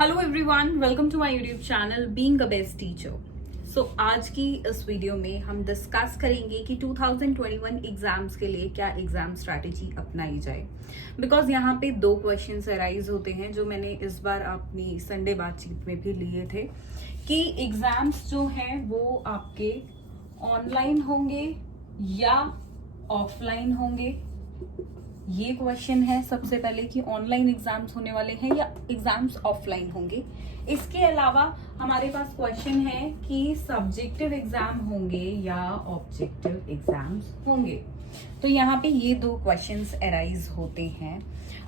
Hello everyone, welcome to my YouTube channel being a best teacher. So आज की इस video में हम डिस्कस करेंगे कि 2021 एग्जाम्स के लिए क्या एग्जाम स्ट्रैटेजी अपनाई जाए। बिकॉज यहाँ पे दो क्वेश्चंस अराइज होते हैं जो मैंने इस बार अपनी संडे बातचीत में भी लिए थे कि एग्जाम्स जो हैं वो आपके ऑनलाइन होंगे या ऑफलाइन होंगे। ये क्वेश्चन है सबसे पहले कि ऑनलाइन एग्जाम्स होने वाले हैं या एग्जाम्स ऑफलाइन होंगे। इसके अलावा हमारे पास क्वेश्चन है कि सब्जेक्टिव एग्जाम होंगे या ऑब्जेक्टिव एग्जाम्स होंगे। तो यहाँ पे ये दो क्वेश्चंस अराइज होते हैं।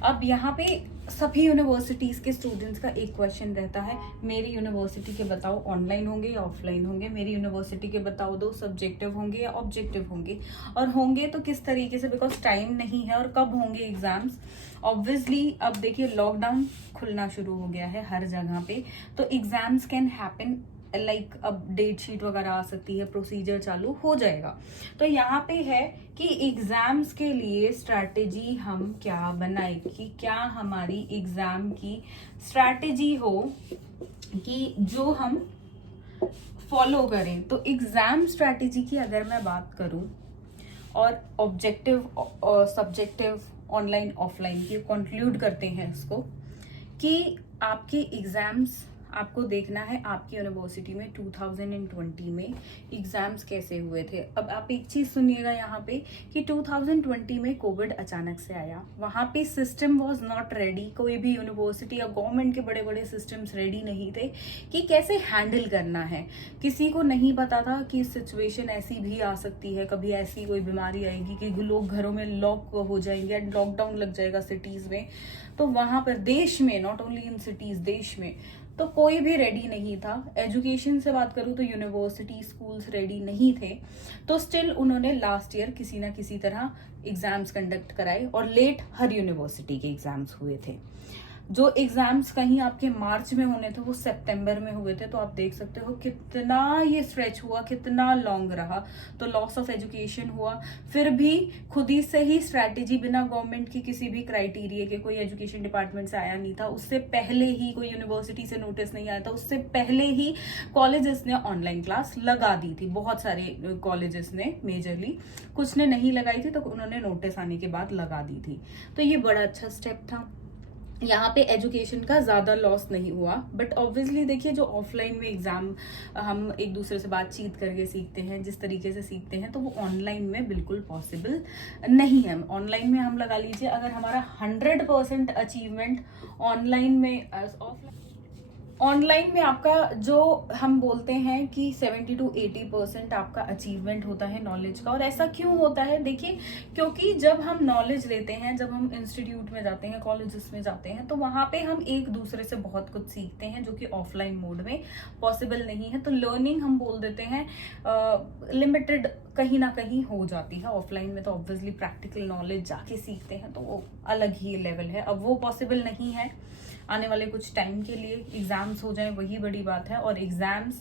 अब यहाँ पे सभी यूनिवर्सिटीज के स्टूडेंट्स का एक क्वेश्चन रहता है, मेरी यूनिवर्सिटी के बताओ ऑनलाइन होंगे या ऑफलाइन होंगे, मेरी यूनिवर्सिटी के बताओ दो सब्जेक्टिव होंगे या ऑब्जेक्टिव होंगे, और होंगे तो किस तरीके से, बिकॉज टाइम नहीं है। और कब होंगे एग्जाम्स? ऑब्वियसली अब देखिए लॉकडाउन खुलना शुरू हो गया है हर जगह पे, तो एग्जाम्स कैन हैपन लाइक अब डेट शीट वगैरह आ सकती है, प्रोसीजर चालू हो जाएगा। तो यहाँ पे है कि एग्जाम्स के लिए स्ट्रैटेजी हम क्या बनाए, कि क्या हमारी एग्जाम की स्ट्रैटेजी हो कि जो हम फॉलो करें। तो एग्जाम स्ट्रैटेजी की अगर मैं बात करूं और ऑब्जेक्टिव और सब्जेक्टिव ऑनलाइन ऑफलाइन की कंक्लूड करते हैं इसको, कि आपके एग्जाम्स आपको देखना है आपकी यूनिवर्सिटी में 2020 में एग्जाम्स कैसे हुए थे। अब आप एक चीज सुनिएगा यहाँ पे कि 2020 में कोविड अचानक से आया, वहां पे सिस्टम वाज नॉट रेडी। कोई भी यूनिवर्सिटी या गवर्नमेंट के बड़े बड़े सिस्टम्स रेडी नहीं थे कि कैसे हैंडल करना है। किसी को नहीं पता था कि सिचुएशन ऐसी भी आ सकती है, कभी ऐसी कोई बीमारी आएगी कि लोग घरों में लॉक हो जाएंगे, लॉकडाउन लग जाएगा सिटीज में। तो वहां पर देश में, नॉट ओनली इन सिटीज, देश में तो कोई भी रेडी नहीं था। एजुकेशन से बात करूं तो यूनिवर्सिटी स्कूल्स रेडी नहीं थे। तो स्टिल उन्होंने लास्ट ईयर किसी ना किसी तरह एग्जाम्स कंडक्ट कराए और लेट हर यूनिवर्सिटी के एग्जाम्स हुए थे। जो एग्जाम्स कहीं आपके मार्च में होने थे वो सितंबर में हुए थे। तो आप देख सकते हो कितना ये स्ट्रेच हुआ, कितना लॉन्ग रहा। तो लॉस ऑफ एजुकेशन हुआ। फिर भी खुद ही से ही स्ट्रैटेजी, बिना गवर्नमेंट की किसी भी क्राइटेरिया के, कोई एजुकेशन डिपार्टमेंट से आया नहीं था, उससे पहले ही कोई यूनिवर्सिटी से नोटिस नहीं आया था, उससे पहले ही कॉलेजेस ने ऑनलाइन क्लास लगा दी थी। बहुत सारे कॉलेजेस ने, मेजरली, कुछ ने नहीं लगाई थी तो उन्होंने नोटिस आने के बाद लगा दी थी। तो ये बड़ा अच्छा स्टेप था। यहाँ पे एजुकेशन का ज्यादा लॉस नहीं हुआ। बट ऑब्वियसली देखिए, जो ऑफलाइन में एग्जाम हम एक दूसरे से बातचीत करके सीखते हैं, जिस तरीके से सीखते हैं, तो वो ऑनलाइन में बिल्कुल पॉसिबल नहीं है। ऑनलाइन में हम लगा लीजिए, अगर हमारा 100% अचीवमेंट ऑनलाइन में, ऑनलाइन में आपका जो हम बोलते हैं कि 70 to 80% आपका अचीवमेंट होता है नॉलेज का। और ऐसा क्यों होता है? देखिए, क्योंकि जब हम नॉलेज लेते हैं, जब हम इंस्टीट्यूट में जाते हैं, कॉलेजेस में जाते हैं, तो वहां पे हम एक दूसरे से बहुत कुछ सीखते हैं जो कि ऑफलाइन मोड में पॉसिबल नहीं है। तो लर्निंग हम बोल देते हैं लिमिटेड कहीं ना कहीं हो जाती है। ऑफलाइन में तो ऑब्वियसली प्रैक्टिकल नॉलेज जाके सीखते हैं, तो वो अलग ही लेवल है। अब वो पॉसिबल नहीं है आने वाले कुछ टाइम के लिए। एग्जाम्स हो जाए वही बड़ी बात है। और एग्जाम्स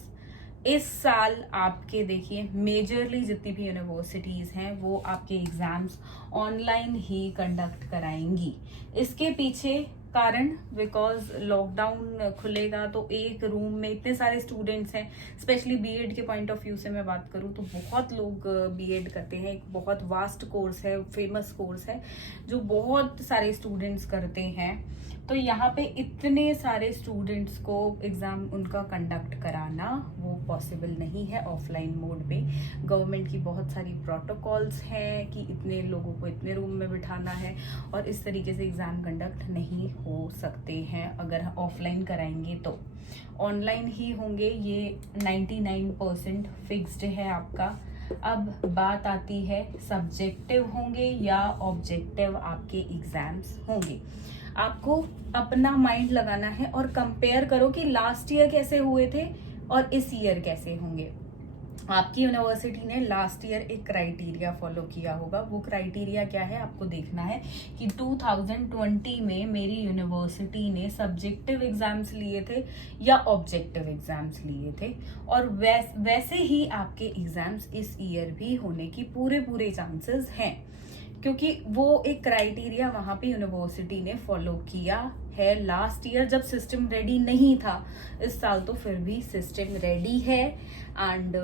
इस साल आपके देखिए, मेजरली जितनी भी यूनिवर्सिटीज हैं वो आपके एग्जाम्स ऑनलाइन ही कंडक्ट कराएंगी। इसके पीछे कारण, बिकॉज लॉकडाउन खुलेगा तो एक रूम में इतने सारे स्टूडेंट्स हैं। स्पेशली बीएड के पॉइंट ऑफ व्यू से मैं बात करूं तो बहुत लोग बीएड करते हैं। एक बहुत वास्ट कोर्स है, फेमस कोर्स है, जो बहुत सारे स्टूडेंट्स करते हैं। तो यहाँ पे इतने सारे स्टूडेंट्स को एग्जाम उनका कंडक्ट कराना वो पॉसिबल नहीं है ऑफलाइन मोड पे। गवर्नमेंट की बहुत सारी प्रोटोकॉल्स हैं कि इतने लोगों को इतने रूम में बिठाना है, और इस तरीके से एग्जाम कंडक्ट नहीं हो सकते हैं। अगर ऑफलाइन कराएंगे तो ऑनलाइन ही होंगे, ये 99% फिक्स्ड है आपका। अब बात आती है सब्जेक्टिव होंगे या ऑब्जेक्टिव आपके एग्जाम्स होंगे। आपको अपना माइंड लगाना है और कंपेयर करो कि लास्ट ईयर कैसे हुए थे और इस ईयर कैसे होंगे। आपकी यूनिवर्सिटी ने लास्ट ईयर एक क्राइटेरिया फॉलो किया होगा। वो क्राइटेरिया क्या है आपको देखना है कि 2020 में मेरी यूनिवर्सिटी ने सब्जेक्टिव एग्जाम्स लिए थे या ऑब्जेक्टिव एग्जाम्स लिए थे। और वैसे ही आपके एग्जाम्स इस ईयर भी होने की पूरे चांसेस हैं। क्योंकि वो एक क्राइटेरिया वहां पे यूनिवर्सिटी ने फॉलो किया है। लास्ट ईयर जब सिस्टम रेडी नहीं था, इस साल तो फिर भी सिस्टम रेडी है। एंड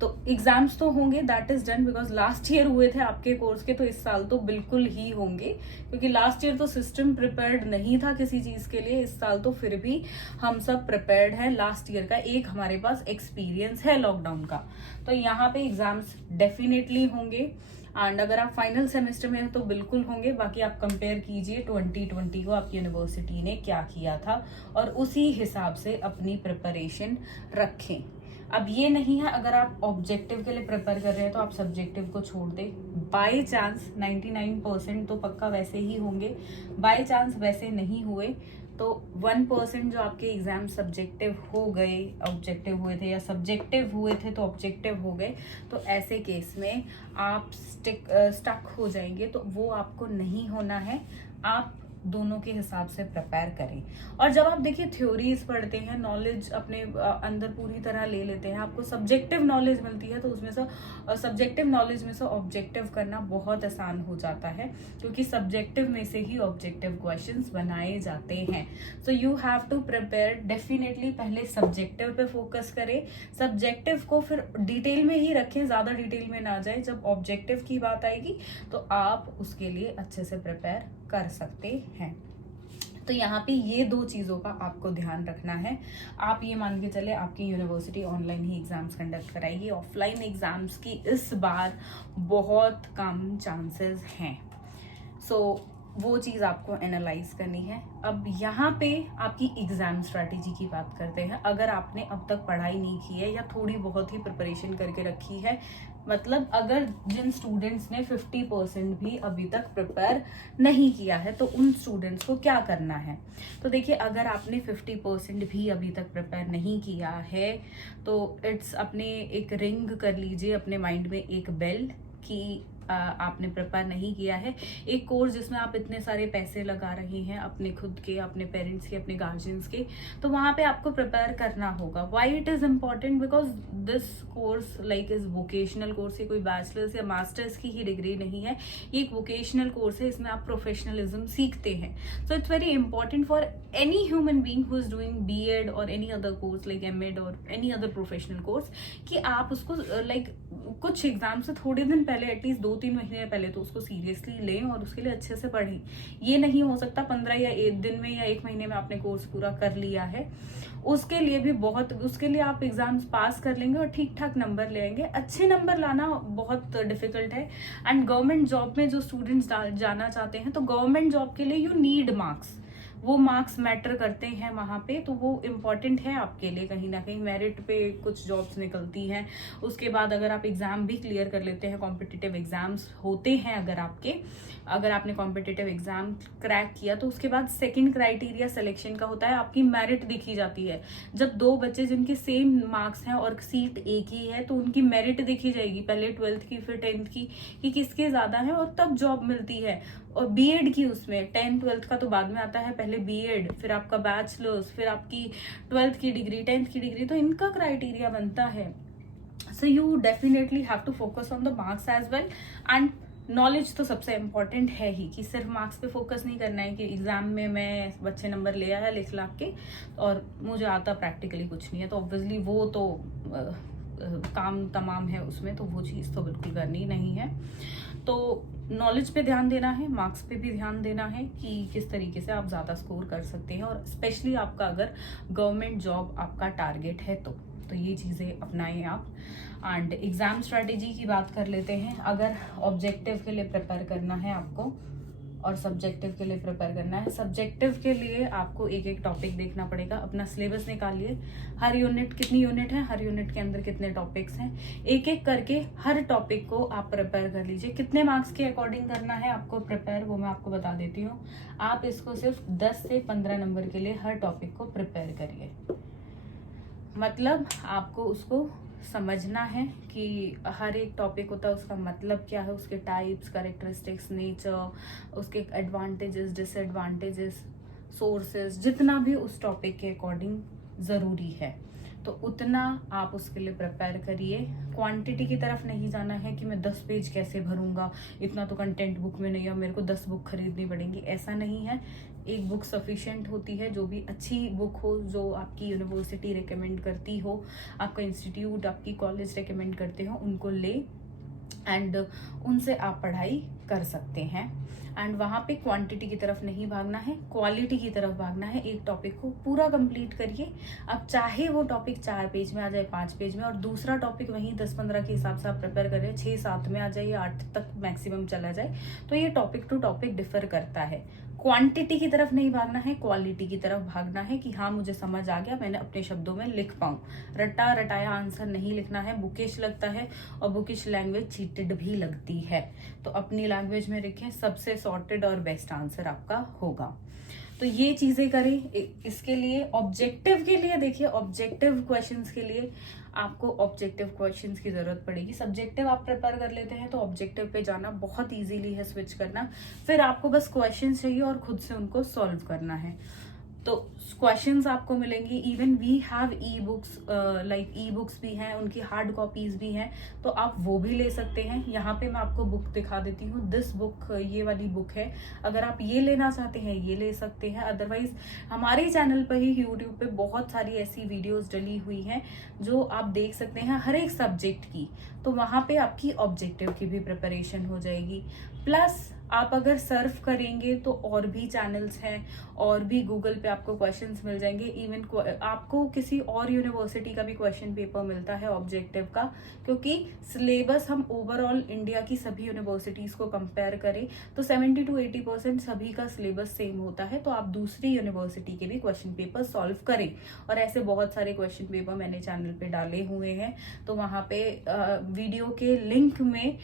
तो एग्जाम्स तो होंगे, that is done, because last year हुए थे आपके कोर्स के, तो इस साल तो बिल्कुल ही होंगे, क्योंकि लास्ट ईयर तो सिस्टम प्रिपेयर्ड नहीं था किसी चीज के लिए। इस साल तो फिर भी हम सब प्रिपेयर्ड हैं। लास्ट ईयर का एक हमारे पास एक्सपीरियंस है लॉकडाउन का, तो यहाँ पे एग्जाम्स डेफिनेटली होंगे। एंड अगर आप फाइनल सेमेस्टर में हैं तो बिल्कुल होंगे। बाकी आप कंपेयर कीजिए 2020 को आपकी यूनिवर्सिटी ने क्या किया था, और उसी हिसाब से अपनी प्रिपरेशन रखें। अब ये नहीं है अगर आप ऑब्जेक्टिव के लिए प्रिपेयर कर रहे हैं तो आप सब्जेक्टिव को छोड़ दें। बाय चांस 99% तो पक्का वैसे ही होंगे, बाय चांस वैसे नहीं हुए तो 1% जो आपके एग्जाम सब्जेक्टिव हो गए, ऑब्जेक्टिव हुए थे, या सब्जेक्टिव हुए थे तो ऑब्जेक्टिव हो गए, तो ऐसे केस में आप स्टक हो जाएंगे। तो वो आपको नहीं होना है। आप दोनों के हिसाब से प्रिपेयर करें। और जब आप देखिए थ्योरीज पढ़ते हैं, नॉलेज अपने अंदर पूरी तरह ले लेते हैं, आपको सब्जेक्टिव नॉलेज मिलती है, तो उसमें से सब्जेक्टिव नॉलेज में से ऑब्जेक्टिव करना बहुत आसान हो जाता है, क्योंकि सब्जेक्टिव में से ही ऑब्जेक्टिव क्वेश्चंस बनाए जाते हैं। So you have to prepare definitely. पहले सब्जेक्टिव पे फोकस करें, सब्जेक्टिव को फिर डिटेल में ही रखें, ज्यादा डिटेल में ना जाए। जब ऑब्जेक्टिव की बात आएगी तो आप उसके लिए अच्छे से प्रिपेयर कर सकते हैं। तो यहाँ पे ये दो चीज़ों का आपको ध्यान रखना है। आप ये मान के चले आपकी यूनिवर्सिटी ऑनलाइन ही एग्जाम्स कंडक्ट कराएगी, ऑफलाइन एग्जाम्स की इस बार बहुत कम चांसेस हैं। सो वो चीज़ आपको एनालाइज करनी है। अब यहाँ पे आपकी एग्जाम स्ट्रैटेजी की बात करते हैं। अगर आपने अब तक पढ़ाई नहीं की है या थोड़ी बहुत ही प्रिपरेशन करके रखी है, मतलब अगर जिन स्टूडेंट्स ने 50% भी अभी तक प्रिपेयर नहीं किया है, तो उन स्टूडेंट्स को क्या करना है। तो देखिए, अगर आपने 50% भी अभी तक प्रिपेयर नहीं किया है तो इट्स अपने एक रिंग कर लीजिए अपने माइंड में, एक बेल कि आपने प्रिपेयर नहीं किया है। एक कोर्स जिसमें आप इतने सारे पैसे लगा रहे हैं, अपने खुद के, अपने पेरेंट्स के, अपने गार्जियंस के, तो वहां पे आपको प्रिपेयर करना होगा। Why it is important, because this course like is vocational course. ये कोई बैचलर्स या मास्टर्स की ही डिग्री नहीं है, ये एक वोकेशनल कोर्स है। इसमें आप प्रोफेशनलिज्म सीखते हैं। So it's very important for any human being who is doing BEd और any other course like MEd और एनी अदर प्रोफेशनल कोर्स, कि आप उसको लाइक कुछ एग्जाम से थोड़े दिन पहले, एटलीस्ट 2-3 महीने पहले तो उसको सीरियसली लें और उसके लिए अच्छे से पढ़ें। ये नहीं हो सकता 15 या 1 दिन में या 1 महीने में आपने कोर्स पूरा कर लिया है। उसके लिए भी उसके लिए आप एग्जाम्स पास कर लेंगे और ठीक ठाक नंबर ले आएंगे। अच्छे नंबर लाना बहुत डिफिकल्ट है। एंड गवर्नमेंट जॉब में जो स्टूडेंट्स जाना चाहते हैं, तो गवर्नमेंट जॉब के लिए यू नीड मार्क्स। वो मार्क्स मैटर करते हैं वहाँ पे, तो वो इम्पॉर्टेंट है आपके लिए। कहीं ना कहीं मेरिट पे कुछ जॉब्स निकलती हैं। उसके बाद अगर आप एग्जाम भी क्लियर कर लेते हैं, कॉम्पिटिटिव एग्जाम्स होते हैं अगर आपने कॉम्पिटिटिव एग्जाम क्रैक किया, तो उसके बाद सेकंड क्राइटेरिया सिलेक्शन का होता है, आपकी मेरिट देखी जाती है। जब 2 बच्चे जिनके सेम मार्क्स हैं और सीट एक ही है, तो उनकी मेरिट देखी जाएगी, पहले 12th की फिर 10th की, कि किसके ज्यादा है, और तब जॉब मिलती है। और बीएड की उसमें 10th 12th का तो बाद में आता है, पहले बीएड, फिर आपका बैचलर्स, फिर आपकी 12th की डिग्री, 10th की डिग्री, तो इनका क्राइटेरिया बनता है। So you definitely have to focus on the marks as well. And knowledge तो सबसे इम्पोर्टेंट है ही, कि सिर्फ मार्क्स पे फोकस नहीं करना है कि एग्जाम में मैं अच्छे नंबर ले आया लिख लाख के और मुझे आता प्रैक्टिकली कुछ नहीं है, तो ऑब्वियसली वो तो काम तमाम है उसमें, तो वो चीज़ तो बिल्कुल करनी नहीं है। तो नॉलेज पे ध्यान देना है, मार्क्स पे भी ध्यान देना है कि किस तरीके से आप ज़्यादा स्कोर कर सकते हैं, और स्पेशली आपका अगर गवर्नमेंट जॉब आपका टारगेट है तो ये चीज़ें अपनाएं आप। एंड एग्जाम स्ट्रैटेजी की बात कर लेते हैं। अगर ऑब्जेक्टिव के लिए प्रिपेयर करना है आपको और सब्जेक्टिव के लिए प्रिपेयर करना है, सब्जेक्टिव के लिए आपको एक एक टॉपिक देखना पड़ेगा। अपना सिलेबस निकालिए, हर यूनिट कितनी यूनिट है, हर यूनिट के अंदर कितने टॉपिक्स हैं, एक एक करके हर टॉपिक को आप प्रिपेयर कर लीजिए। कितने मार्क्स के अकॉर्डिंग करना है आपको प्रिपेयर, वो मैं आपको बता देती हूँ। आप इसको सिर्फ 10 से 15 नंबर के लिए हर टॉपिक को प्रिपेयर करिए। मतलब आपको उसको समझना है कि हर एक टॉपिक होता है, उसका मतलब क्या है, उसके टाइप्स, कैरेक्टरिस्टिक्स, नेचर, उसके एडवांटेजेस, डिसएडवांटेजेस, सोर्सेज, जितना भी उस टॉपिक के अकॉर्डिंग ज़रूरी है। तो उतना आप उसके लिए प्रिपेयर करिए। क्वांटिटी की तरफ नहीं जाना है कि मैं 10 पेज कैसे भरूंगा, इतना तो कंटेंट बुक में नहीं है, मेरे को 10 बुक खरीदनी पड़ेंगी, ऐसा नहीं है। एक बुक सफिशिएंट होती है, जो भी अच्छी बुक हो, जो आपकी यूनिवर्सिटी रिकमेंड करती हो, आपका इंस्टीट्यूट, आपकी कॉलेज रिकमेंड करते हो, उनको ले एंड उनसे आप पढ़ाई कर सकते हैं। एंड वहाँ पे क्वांटिटी की तरफ नहीं भागना है, क्वालिटी की तरफ भागना है। एक टॉपिक को पूरा कंप्लीट करिए। अब चाहे वो टॉपिक 4 पेज में आ जाए, 5 पेज में, और दूसरा टॉपिक वहीं 10-15 के हिसाब से आप प्रिपेयर करें, 6-7 में आ जाए या 8 तक मैक्सिमम चला जाए, तो ये टॉपिक टू टॉपिक डिफर करता है। क्वांटिटी की तरफ नहीं भागना है, क्वालिटी की तरफ भागना है कि हाँ मुझे समझ आ गया, मैंने अपने शब्दों में लिख पाऊं। रटा रटाया आंसर नहीं लिखना है, बुकिश लगता है और बुकिश लैंग्वेज चीटेड भी लगती है। तो अपनी लैंग्वेज में लिखें, सबसे सॉर्टेड और बेस्ट आंसर आपका होगा। तो ये चीजें करें। इसके लिए ऑब्जेक्टिव के लिए देखिए, ऑब्जेक्टिव क्वेश्चंस के लिए आपको ऑब्जेक्टिव क्वेश्चंस की जरूरत पड़ेगी। सब्जेक्टिव आप प्रिपेयर कर लेते हैं तो ऑब्जेक्टिव पे जाना बहुत इजीली है, स्विच करना। फिर आपको बस क्वेश्चंस चाहिए और खुद से उनको सॉल्व करना है। तो क्वेश्चंस आपको मिलेंगे। Even we have e books, like e books भी हैं, उनकी हार्ड कॉपीज भी हैं, तो आप वो भी ले सकते हैं। यहाँ पे मैं आपको बुक दिखा देती हूँ, दिस बुक, ये वाली बुक है। अगर आप ये लेना चाहते हैं ये ले सकते हैं। अदरवाइज हमारे चैनल पर ही यूट्यूब पे बहुत सारी ऐसी वीडियोस डली हुई हैं जो आप देख सकते हैं हर एक सब्जेक्ट की, तो वहाँ पे आपकी ऑब्जेक्टिव की भी प्रिपरेशन हो जाएगी। प्लस आप अगर सर्फ करेंगे तो और भी चैनल्स हैं, और भी गूगल पे आपको क्वेश्चंस मिल जाएंगे। इवन आपको किसी और यूनिवर्सिटी का भी क्वेश्चन पेपर मिलता है ऑब्जेक्टिव का, क्योंकि सिलेबस हम ओवरऑल इंडिया की सभी यूनिवर्सिटीज को कंपेयर करें तो 70 to 80% सभी का सिलेबस सेम होता है। तो आप दूसरी यूनिवर्सिटी के भी क्वेश्चन पेपर सॉल्व करें, और ऐसे बहुत सारे क्वेश्चन पेपर मैंने चैनल पे डाले हुए हैं। तो वहाँ पे वीडियो के लिंक में,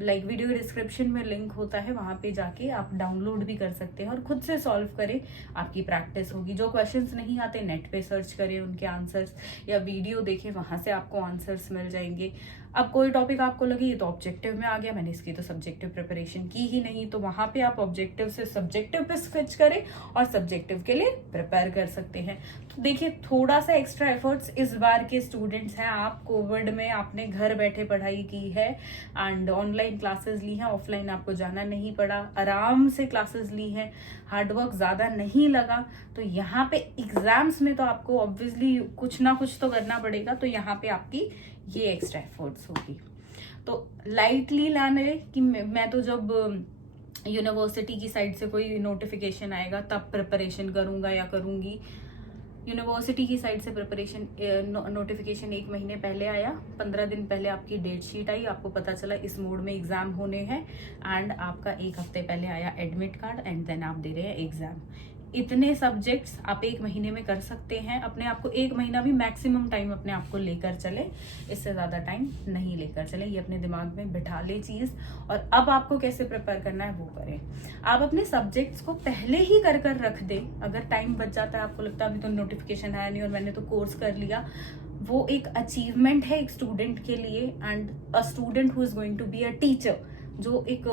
लाइक वीडियो डिस्क्रिप्शन में लिंक होता है, वहां पे जाके आप डाउनलोड भी कर सकते हैं और खुद से सॉल्व करें, आपकी प्रैक्टिस होगी। जो क्वेश्चंस नहीं आते नेट पे सर्च करें उनके आंसर्स, या वीडियो देखें, वहां से आपको आंसर्स मिल जाएंगे। अब कोई टॉपिक आपको लगे ये तो ऑब्जेक्टिव में आ गया, मैंने इसकी तो सब्जेक्टिव प्रिपरेशन की ही नहीं, तो वहां पे आप ऑब्जेक्टिव से सब्जेक्टिव पे स्विच करें और सब्जेक्टिव के लिए प्रिपेयर कर सकते हैं। तो देखिए, थोड़ा सा एक्स्ट्रा एफर्ट्स इस बार के स्टूडेंट्स हैं। आप कोविड में आपने घर बैठे पढ़ाई की है एंड ऑनलाइन क्लासेस ली हैं, ऑफलाइन आपको जाना नहीं पड़ा, आराम से क्लासेस ली हैं, हार्डवर्क ज्यादा नहीं लगा। तो यहाँ पे एग्जाम्स में तो आपको ऑब्वियसली कुछ ना कुछ तो करना पड़ेगा, तो यहाँ पे आपकी ये एक्स्ट्रा एफर्ट्स होगी। तो लाइटली लाने कि मैं तो जब यूनिवर्सिटी की साइड से कोई नोटिफिकेशन आएगा तब प्रिपरेशन करूंगा या करूंगी। यूनिवर्सिटी की साइड से प्रिपरेशन नोटिफिकेशन 1 महीने पहले आया, 15 दिन पहले आपकी डेट शीट आई, आपको पता चला इस मोड में एग्जाम होने हैं, एंड आपका 1 हफ्ते पहले आया एडमिट कार्ड, एंड देन आप दे रहे हैं एग्जाम। इतने सब्जेक्ट्स आप 1 महीने में कर सकते हैं। अपने आप को 1 महीना भी मैक्सिमम टाइम अपने आप को लेकर चले, इससे ज्यादा टाइम नहीं लेकर चले। ये अपने दिमाग में बिठा ले चीज, और अब आपको कैसे प्रिपेयर करना है वो करें। आप अपने सब्जेक्ट्स को पहले ही कर रख दे। अगर टाइम बच जाता है, आपको लगता है अभी तो नोटिफिकेशन आया नहीं और मैंने तो कोर्स कर लिया, वो एक अचीवमेंट है एक स्टूडेंट के लिए। And a student who is going to be a teacher, जो एक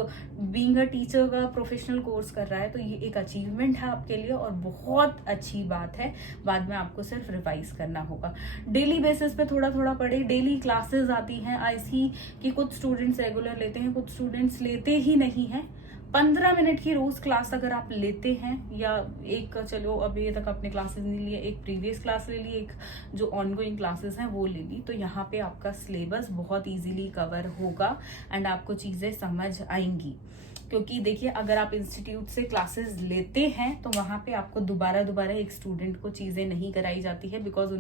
बीइंग अ टीचर का प्रोफेशनल कोर्स कर रहा है, तो ये एक अचीवमेंट है आपके लिए और बहुत अच्छी बात है। बाद में आपको सिर्फ रिवाइज करना होगा, डेली बेसिस पे थोड़ा थोड़ा पढ़े। डेली क्लासेस आती हैं ऐसी कि कुछ स्टूडेंट्स रेगुलर लेते हैं, कुछ स्टूडेंट्स लेते ही नहीं हैं। 15 मिनट की रोज क्लास अगर आप लेते हैं, या एक, चलो अभी तक आपने क्लासेस नहीं लिए, एक प्रीवियस क्लास ले ली, एक जो ऑनगोइंग क्लासेस हैं वो ले ली, तो यहाँ पे आपका सिलेबस बहुत इजीली कवर होगा एंड आपको चीजें समझ आएंगी। क्योंकि देखिए, अगर आप इंस्टीट्यूट से क्लासेस लेते हैं तो वहां पे आपको दोबारा एक स्टूडेंट को चीजें नहीं कराई जाती है, बिकॉज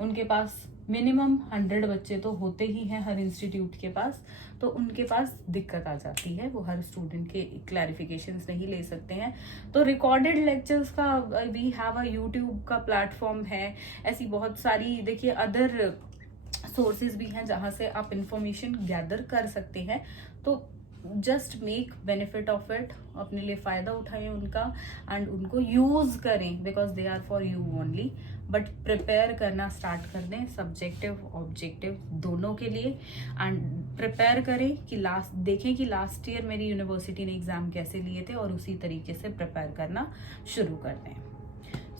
उनके पास मिनिमम 100 बच्चे तो होते ही हैं हर इंस्टीट्यूट के पास, तो उनके पास दिक्कत आ जाती है, वो हर स्टूडेंट के क्लैरिफिकेशंस नहीं ले सकते हैं। तो रिकॉर्डेड लेक्चर्स का वी हैव अ यूट्यूब का प्लेटफॉर्म है, ऐसी बहुत सारी देखिए अदर सोर्सेज भी हैं जहां से आप इंफॉर्मेशन गैदर कर सकते हैं। तो just make benefit of it, अपने लिए फायदा उठाएं उनका एंड उनको यूज करें, because they are for you only. But prepare करना स्टार्ट कर दें, सब्जेक्टिव ऑब्जेक्टिव दोनों के लिए, एंड प्रिपेयर करें कि देखें कि लास्ट ईयर मेरी यूनिवर्सिटी ने एग्जाम कैसे लिए थे और उसी तरीके से प्रिपेयर करना शुरू कर दें।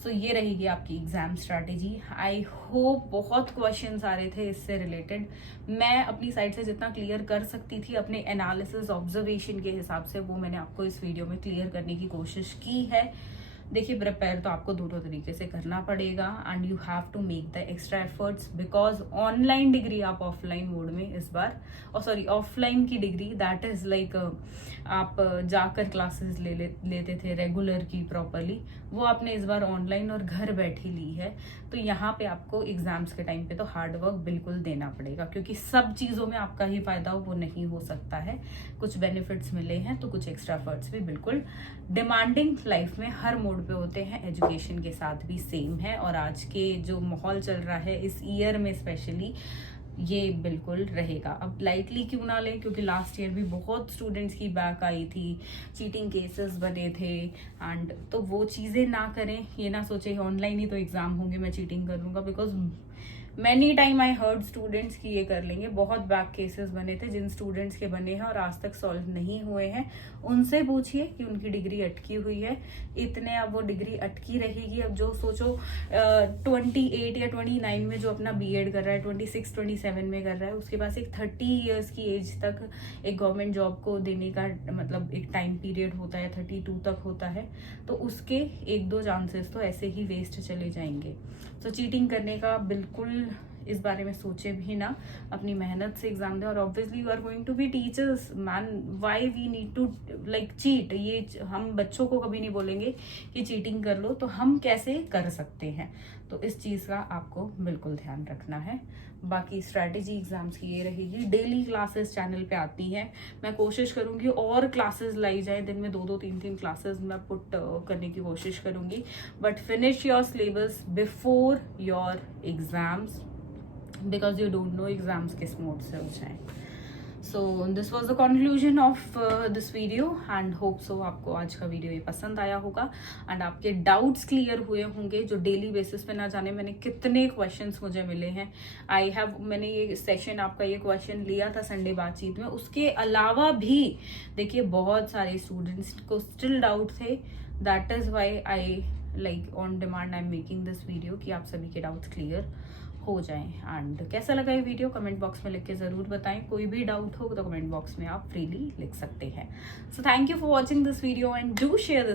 सो ये रहेगी आपकी एग्जाम स्ट्रैटेजी। आई होप बहुत क्वेश्चंस आ रहे थे इससे रिलेटेड, मैं अपनी साइड से जितना क्लियर कर सकती थी अपने एनालिसिस ऑब्जर्वेशन के हिसाब से वो मैंने आपको इस वीडियो में क्लियर करने की कोशिश की है। देखिए प्रिपेयर तो आपको दोनों तरीके से करना पड़ेगा and you have to make the extra efforts, because online degree आप ऑफलाइन मोड में इस बार, और सॉरी ऑफलाइन की डिग्री दैट इज लाइक आप जाकर क्लासेस लेते थे रेगुलर की प्रॉपरली, वो आपने इस बार ऑनलाइन और घर बैठे ली है। तो यहाँ पे आपको एग्जाम्स के टाइम पे तो हार्ड वर्क बिल्कुल देना पड़ेगा, क्योंकि सब चीज़ों में आपका ही फायदा हो वो नहीं हो सकता है। कुछ बेनिफिट्स मिले हैं तो कुछ एक्स्ट्रा एफर्ट्स भी बिल्कुल डिमांडिंग लाइफ में हर मोड पे होते हैं, एजुकेशन के साथ भी सेम है। और आज के जो माहौल चल रहा है इस ईयर में स्पेशली ये बिल्कुल रहेगा। अब लाइटली क्यों ना लें, क्योंकि लास्ट ईयर भी बहुत स्टूडेंट्स की बैक आई थी, चीटिंग केसेस बने थे, एंड तो वो चीज़ें ना करें। ये ना सोचे ऑनलाइन ही तो एग्जाम होंगे मैं चीटिंग कर लूँगा, because many time I heard students की ये कर लेंगे। बहुत बैक केसेस बने थे जिन स्टूडेंट्स के बने हैं और आज तक सॉल्व नहीं हुए हैं, उनसे पूछिए कि उनकी डिग्री अटकी हुई है इतने, अब वो डिग्री अटकी रहेगी। अब जो सोचो 28 या 29 में जो अपना बीएड कर रहा है, 26 27 में कर रहा है, उसके पास एक 30 ईयर्स की एज तक एक गवर्नमेंट जॉब को देने का मतलब एक टाइम पीरियड होता है, 32 तक होता है, तो उसके 1-2 चांसेस तो ऐसे ही वेस्ट चले जाएंगे। तो चीटिंग करने का बिल्कुल इस बारे में सोचे भी ना, अपनी मेहनत से एग्जाम दे। और obviously you are going to be teachers man, why we need to like cheat. ये हम बच्चों को कभी नहीं बोलेंगे कि चीटिंग कर लो, तो हम कैसे कर सकते हैं, तो इस चीज़ का आपको बिल्कुल ध्यान रखना है। बाकी स्ट्रैटेजी एग्जाम्स की ये रहेगी। डेली क्लासेस चैनल पे आती हैं, मैं कोशिश करूंगी और क्लासेस लाई जाए, दिन में 2-2 3-3 क्लासेस मैं पुट करने की कोशिश करूंगी। But finish your syllabus before your exams, because you don't know exams किस मोड से हो जाए। So this was the conclusion of this video and hope so आपको आज का वीडियो ये पसंद आया होगा एंड आपके डाउट्स क्लियर हुए होंगे। जो डेली बेसिस पे ना जाने मैंने कितने क्वेश्चंस मुझे मिले हैं, मैंने ये सेशन आपका ये क्वेश्चन लिया था संडे बातचीत में, उसके अलावा भी देखिए बहुत सारे स्टूडेंट्स को स्टिल डाउट थे। That is why I like on demand I am making this video कि आप सभी के डाउट्स क्लियर हो जाएं। एंड कैसा लगा ये वीडियो कमेंट बॉक्स में लिख के जरूर बताएं। कोई भी डाउट हो तो कमेंट बॉक्स में आप फ्रीली लिख सकते हैं। So thank you for watching this video and do share this